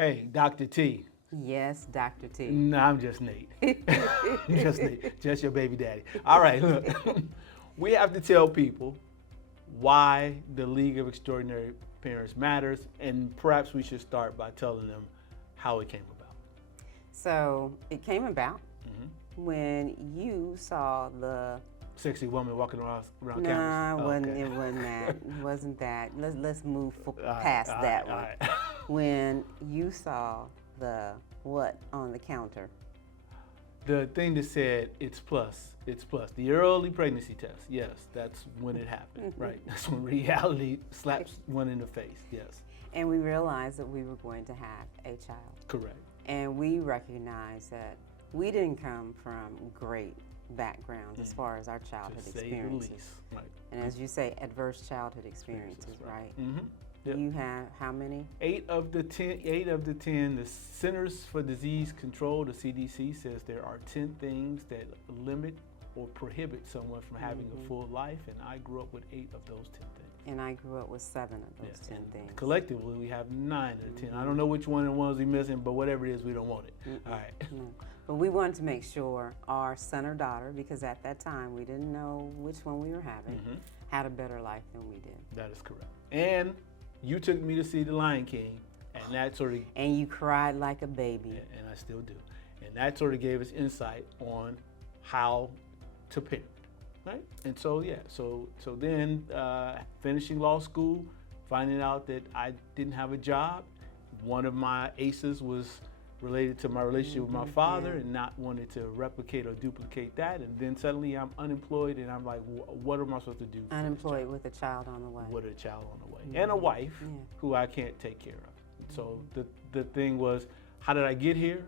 Hey, Dr. T. Yes, Dr. T. No, I'm just Nate. Just Nate. Just your baby daddy. All right, look. We have to tell people why the League of Extraordinary Parents matters, and perhaps we should start by telling them how it came about. So it came about when you saw the. Sexy woman walking around No, campus. it wasn't. Okay. It wasn't that. It wasn't that. Let's move right, past all that right, one. all right. When you saw the what on the counter? The thing that said it's plus. The early pregnancy test. Yes, that's when it happened. Right. That's when reality slaps one in the face. Yes. And we realized that we were going to have a child. Correct. And we recognized that we didn't come from great backgrounds as far as our childhood To say the experiences. least. Right. And as you say, adverse childhood experiences, right? Mm-hmm. Yep. You have how many? 8 of the 10, the Centers for Disease Control, the CDC, says there are 10 things that limit or prohibit someone from having a full life, and I grew up with 8 of those 10 things. And I grew up with 7 of those 10 And things. collectively, we have 9 of the 10. I don't know which one of the ones we're missing, but whatever it is, we don't want it. All right. No. But we wanted to make sure our son or daughter, because at that time we didn't know which one we were having, had a better life than we did. That is correct. And you took me to see The Lion King, and that sort of, And you cried like a baby. and I still do, and that sort of gave us insight on how to parent, right? And so so then finishing law school, finding out that I didn't have a job. One of my aces was related to my relationship with my father, and not wanting to replicate or duplicate that. And then suddenly I'm unemployed, and I'm like, what am I supposed to do? Unemployed with a child on the way. With a child on the way, and a wife who I can't take care of. So the thing was, how did I get here?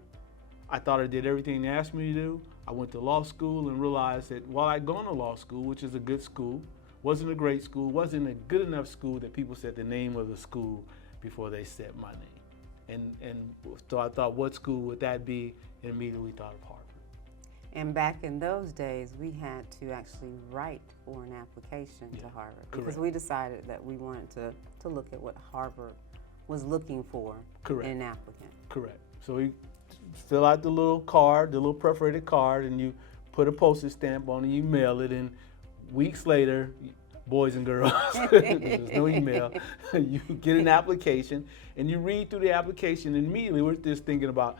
I thought I did everything they asked me to do. I went to law school and realized that while I'd gone to law school, which is a good school, wasn't a great school, wasn't a good enough school that people said the name of the school before they said my name. And so I thought, what school would that be? And immediately thought of Harvard. And back in those days, we had to actually write for an application to Harvard because we decided that we wanted to look at what Harvard was looking for in an applicant. Correct. So you fill out the little card, the little perforated card, and you put a postage stamp on it, you mail it, and weeks later, boys and girls, there's no email, you get an application, and you read through the application, and immediately we're just thinking about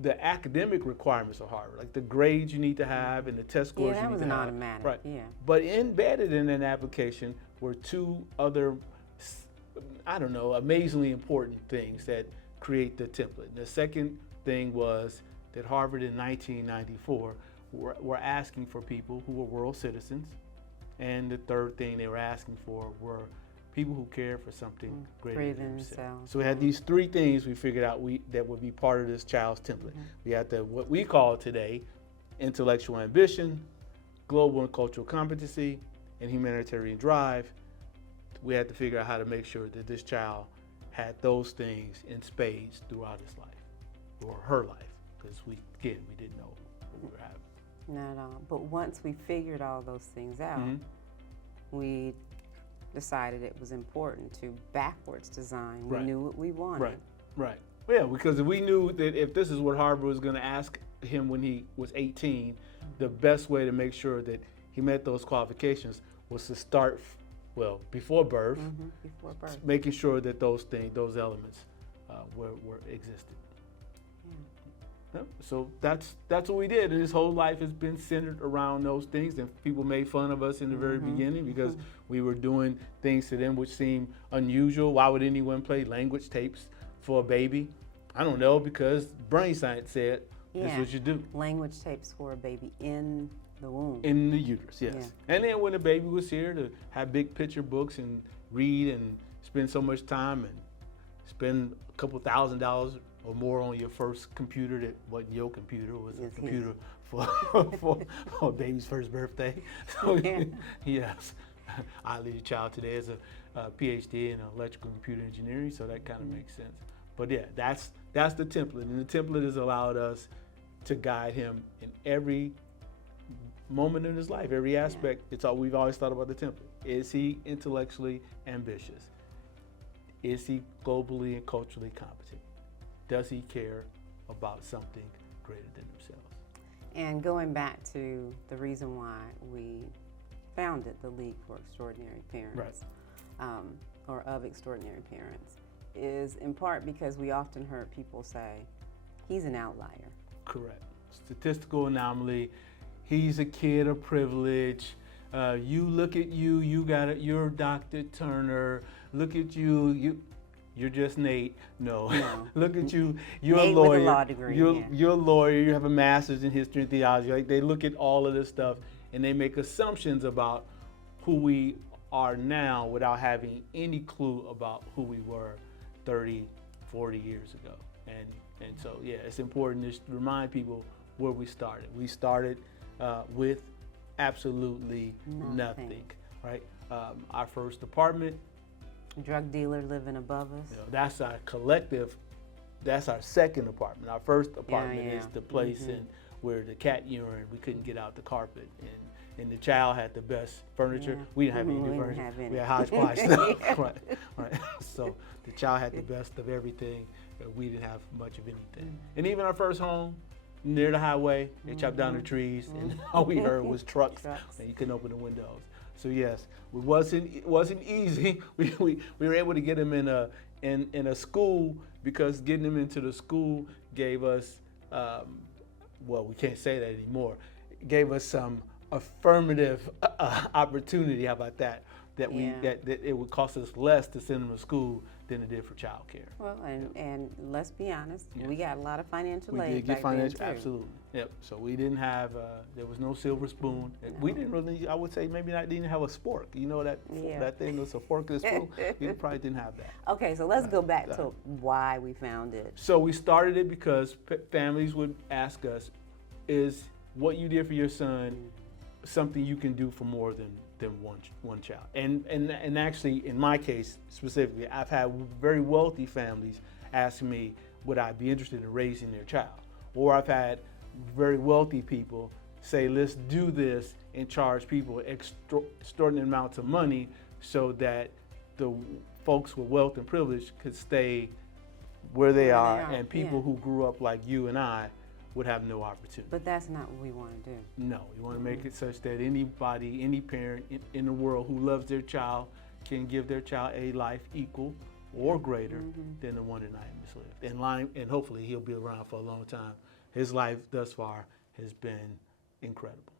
the academic requirements of Harvard, like the grades you need to have and the test scores you need to have. Yeah, that was an automatic, Right. yeah. But embedded in an application were 2 other, I don't know, amazingly important things that create the template. The second thing was that Harvard in 1994 were asking for people who were world citizens. And the third thing they were asking for were people who care for something greater than themselves. So we had these 3 things we figured out that would be part of this child's template. We had what we call today intellectual ambition, global and cultural competency, and humanitarian drive. We had to figure out how to make sure that this child had those things in spades throughout his life, or her life, because we didn't know what we were having. Not at all. But once we figured all those things out, we decided it was important to backwards design. We knew what we wanted. Right. Yeah, because we knew that if this is what Harvard was going to ask him when he was 18, the best way to make sure that he met those qualifications was to start, before birth, making sure that those elements were existed. Yep. So that's what we did, and his whole life has been centered around those things. And people made fun of us in the very beginning because we were doing things to them which seemed unusual. Why would anyone play language tapes for a baby? I don't know, because brain science said this is what you do. Language tapes for a baby in the womb. In the uterus, yes. And then when the baby was here, to have big picture books and read and spend so much time and spend a couple $1,000s or more on your first computer that wasn't your computer, was a computer for a baby's first birthday. So yes, oddly the child today has a PhD in electrical and computer engineering, so that kind of makes sense. But yeah, that's the template, and the template has allowed us to guide him in every moment in his life, every aspect. We've always thought about the template. Is he intellectually ambitious? Is he globally and culturally competent? does he care about something greater than themselves? And going back to the reason why we founded the League for Extraordinary Parents, or of Extraordinary Parents, is in part because we often heard people say, he's an outlier. Correct. Statistical anomaly. He's a kid of privilege. You look at you. You're Dr. Turner. Look at you. You're just Nate. No. Look at you. You're Nate a lawyer. with a law degree. You're a lawyer. You have a master's in history and theology. Like, they look at all of this stuff and they make assumptions about who we are now without having any clue about who we were 30, 40 years ago. And so, yeah, it's important to remind people where we started. We started with absolutely nothing, right? Our first apartment. Drug dealer living above us. That's our collective, that's our second apartment. Our first apartment is the place where the cat urine, we couldn't get out the carpet. And the child had the best furniture. We didn't have any new furniture. We had hodgepodge stuff. Right. So the child had the best of everything. We didn't have much of anything. And even our first home, near the highway, they chopped down the trees, and all we heard was trucks. And you couldn't open the windows. So yes, it wasn't easy. We were able to get him in a school, because getting him into the school gave us, well, we can't say that anymore. It gave us some affirmative opportunity. How about that? That it would cost us less to send them to school than it did for child care. Well, and let's be honest, we got a lot of financial aid. We did get financial, absolutely. Yep. So we didn't have, there was no silver spoon. No. We didn't really, I would say, maybe not didn't have a spork. You know that thing was a fork and a spoon? We probably didn't have that. Okay, so let's go back to why we found it. So we started it because families would ask us, is what you did for your son something you can do for more than one child? And actually, in my case specifically, I've had very wealthy families ask me, would I be interested in raising their child? Or I've had very wealthy people say, let's do this and charge people extraordinary amounts of money so that the folks with wealth and privilege could stay where they are, and people who grew up like you and I would have no opportunity. But that's not what we want to do. No, we want to make it such that anybody, any parent in the world who loves their child can give their child a life equal or greater than the one that Nathaniel lived. And hopefully he'll be around for a long time. His life thus far has been incredible.